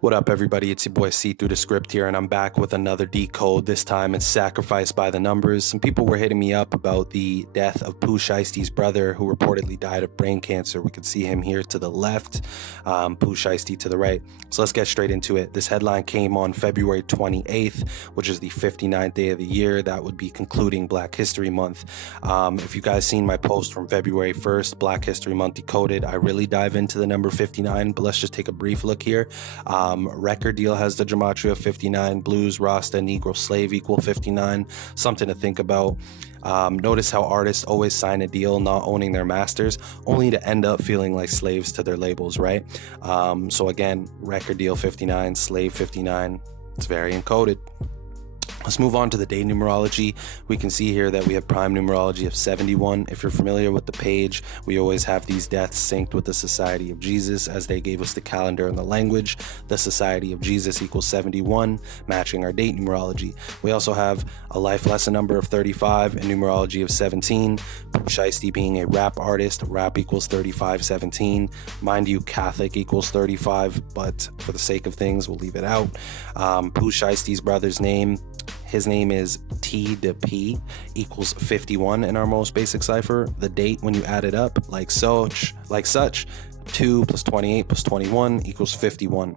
What up, everybody? It's your boy C through the script here, and I'm back with another decode. This time it's sacrificed by the numbers. Some people were hitting me up about the death of Pooh Shiesty's brother, who reportedly died of brain cancer. We can see him here to the left, Pooh Shiesty to the right. So let's get straight into it. This headline came on February 28th, which is the 59th day of the year. That would be concluding Black History Month. If you guys seen my post from February 1st, Black History Month Decoded, I really dive into the number 59, but let's just take a brief look here. Record deal has the gematria of 59, blues, Rasta, Negro, slave equal 59. Something to think about. Notice how artists always sign a deal not owning their masters, only to end up feeling like slaves to their labels, right? So again, record deal 59, slave 59. It's very encoded. Let's move on to the day numerology. We can see here that we have prime numerology of 71. If you're familiar with the page, we always have these deaths synced with the Society of Jesus, as they gave us the calendar and the language. The Society of Jesus equals 71, matching our date numerology. We also have a life lesson number of 35 and numerology of 17. Pooh Shiesty being a rap artist, rap equals 3517. Mind you, Catholic equals 35, but for the sake of things, we'll leave it out. Pooh Shiesty's brother's name, his name is T to P, equals 51 in our most basic cipher. The date, when you add it up, like such, 2 plus 28 plus 21 equals 51.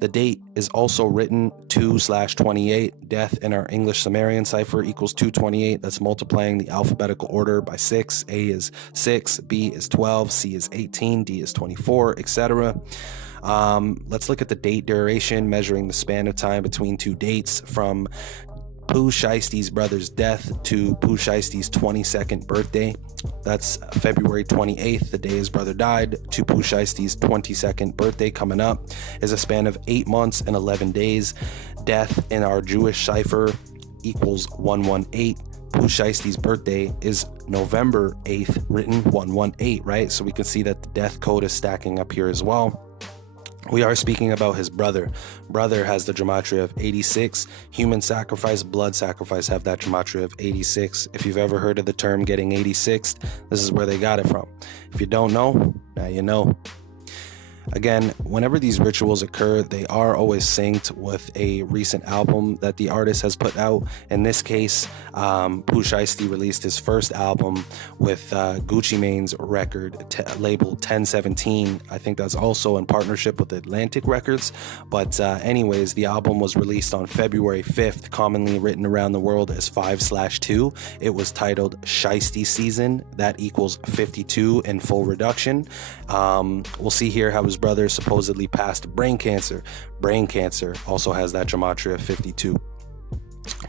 The date is also written 2/28. Death in our English Sumerian cipher equals 228. That's multiplying the alphabetical order by 6. A is 6, B is 12, C is 18, D is 24, etc. Let's look at the date duration, measuring the span of time between two dates from Pooh Shiesty's brother's death to Pooh Shiesty's 22nd birthday. That's February 28th, the day his brother died, to Pooh Shiesty's 22nd birthday coming up, is a span of 8 months and 11 days. Death in our Jewish cipher equals 118. Pooh Shiesty's birthday is November 8th, written 118, right? So we can see that the death code is stacking up here as well. We are speaking about his brother. Brother has the gematria of 86. Human sacrifice, blood sacrifice have that gematria of 86. If you've ever heard of the term getting 86, this is where they got it from. If you don't know, now you know. Again, whenever these rituals occur, they are always synced with a recent album that the artist has put out. In this case, Pooh Shiesty released his first album with Gucci Mane's record labeled 1017. I think that's also in partnership with Atlantic Records. But anyways, the album was released on February 5th, commonly written around the world as 5/2. It was titled Shiesty Season. That equals 52 in full reduction. We'll see here how his brother supposedly passed brain cancer. Brain cancer also has that gematria of 52.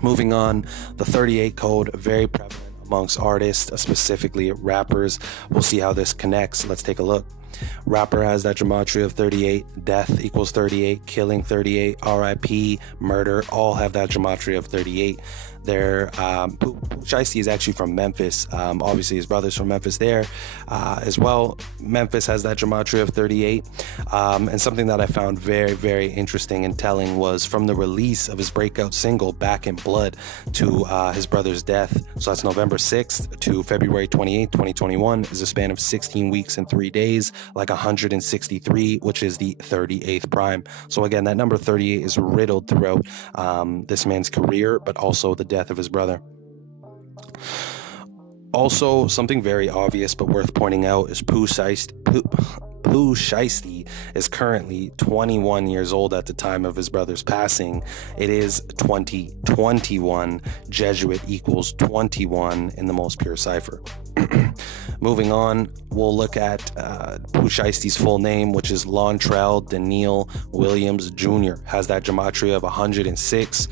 Moving on, the 38 code, very prevalent amongst artists, specifically rappers. We'll see how this connects. Let's take a look. Rapper has that gematria of 38, death equals 38, killing 38, RIP, murder, all have that gematria of 38. Pooh Shiesty is actually from Memphis. Obviously his brother's from Memphis there as well. Memphis has that gematria of 38. And something that I found very, very interesting and telling was from the release of his breakout single Back in Blood to his brother's death. So that's November 6th to February 28th, 2021 is a span of 16 weeks and 3 days, like 163, which is the 38th prime. So again, that number 38 is riddled throughout this man's career, but also the death of his brother. Also, something very obvious but worth pointing out is Pooh Shiesty is currently 21 years old at the time of his brother's passing. It is 2021. Jesuit equals 21 in the most pure cipher. Moving on, we'll look at Pooh Shiesty's full name, which is Lontrell Daniel Williams Jr. Has that gematria of 106.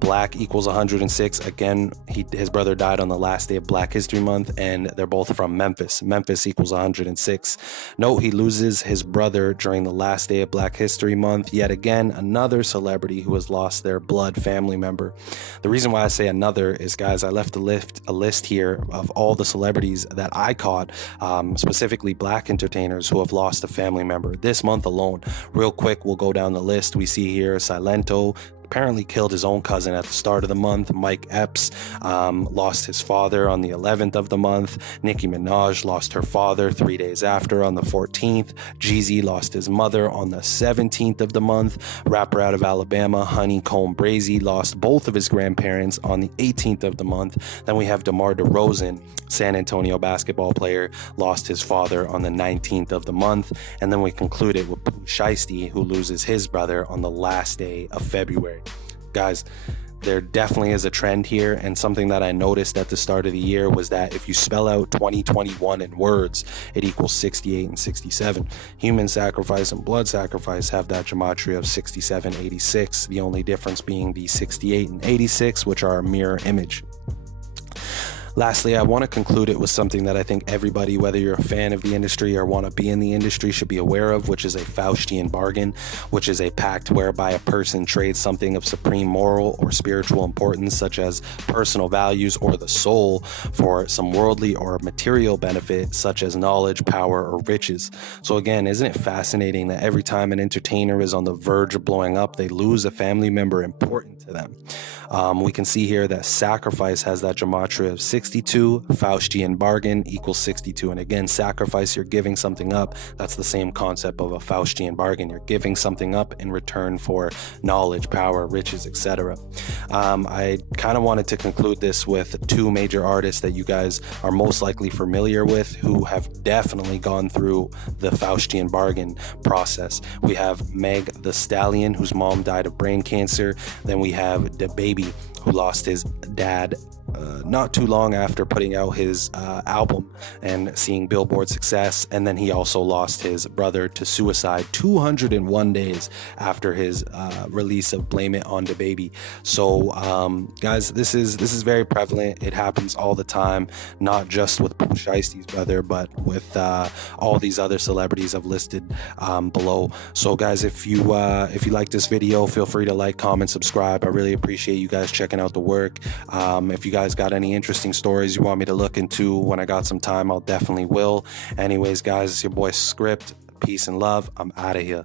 Black equals 106. Again, his brother died on the last day of Black History Month, and they're both from Memphis. Memphis equals 106. Note he loses his brother during the last day of Black History Month. Yet again, another celebrity who has lost their blood family member. The reason why I say another is, guys, I left a list here of all the celebrities that I caught, specifically Black entertainers who have lost a family member this month alone. Real quick, we'll go down the list. We see here Silento, apparently killed his own cousin at the start of the month. Mike Epps lost his father on the 11th of the month. Nicki Minaj lost her father 3 days after on the 14th. Jeezy lost his mother on the 17th of the month. Rapper out of Alabama, Honeycomb Brazy, lost both of his grandparents on the 18th of the month. Then we have DeMar DeRozan, San Antonio basketball player, lost his father on the 19th of the month. And then we conclude it with Pooh Shiesty, who loses his brother on the last day of February. Guys, there definitely is a trend here, and something that I noticed at the start of the year was that if you spell out 2021 in words, it equals 68 and 67. Human sacrifice and blood sacrifice have that gematria of 67, 86, the only difference being the 68 and 86, which are a mirror image. Lastly, I want to conclude it with something that I think everybody, whether you're a fan of the industry or want to be in the industry, should be aware of, which is a Faustian Bargain, which is a pact whereby a person trades something of supreme moral or spiritual importance, such as personal values or the soul, for some worldly or material benefit, such as knowledge, power, or riches. So again, isn't it fascinating that every time an entertainer is on the verge of blowing up, they lose a family member important to them? We can see here that sacrifice has that gematria of 62, Faustian Bargain equals 62. And again, sacrifice, you're giving something up. That's the same concept of a Faustian Bargain. You're giving something up in return for knowledge, power, riches, etc. I kind of wanted to conclude this with two major artists that you guys are most likely familiar with, who have definitely gone through the Faustian Bargain process. We have Meg the Stallion, whose mom died of brain cancer. Then we have DaBaby, who lost his dad not too long after putting out his album and seeing Billboard success. And then he also lost his brother to suicide 201 days after his release of Blame It on DaBaby. So guys, this is very prevalent. It happens all the time, not just with Pooh Shiesty's brother, but with all these other celebrities I've listed below. So guys, if you like this video, feel free to like, comment, subscribe. I really appreciate you guys checking out the work. If you guys got any interesting stories you want me to look into when I got some time, I'll definitely will. Anyways, guys, it's your boy Script. Peace and love. I'm out of here.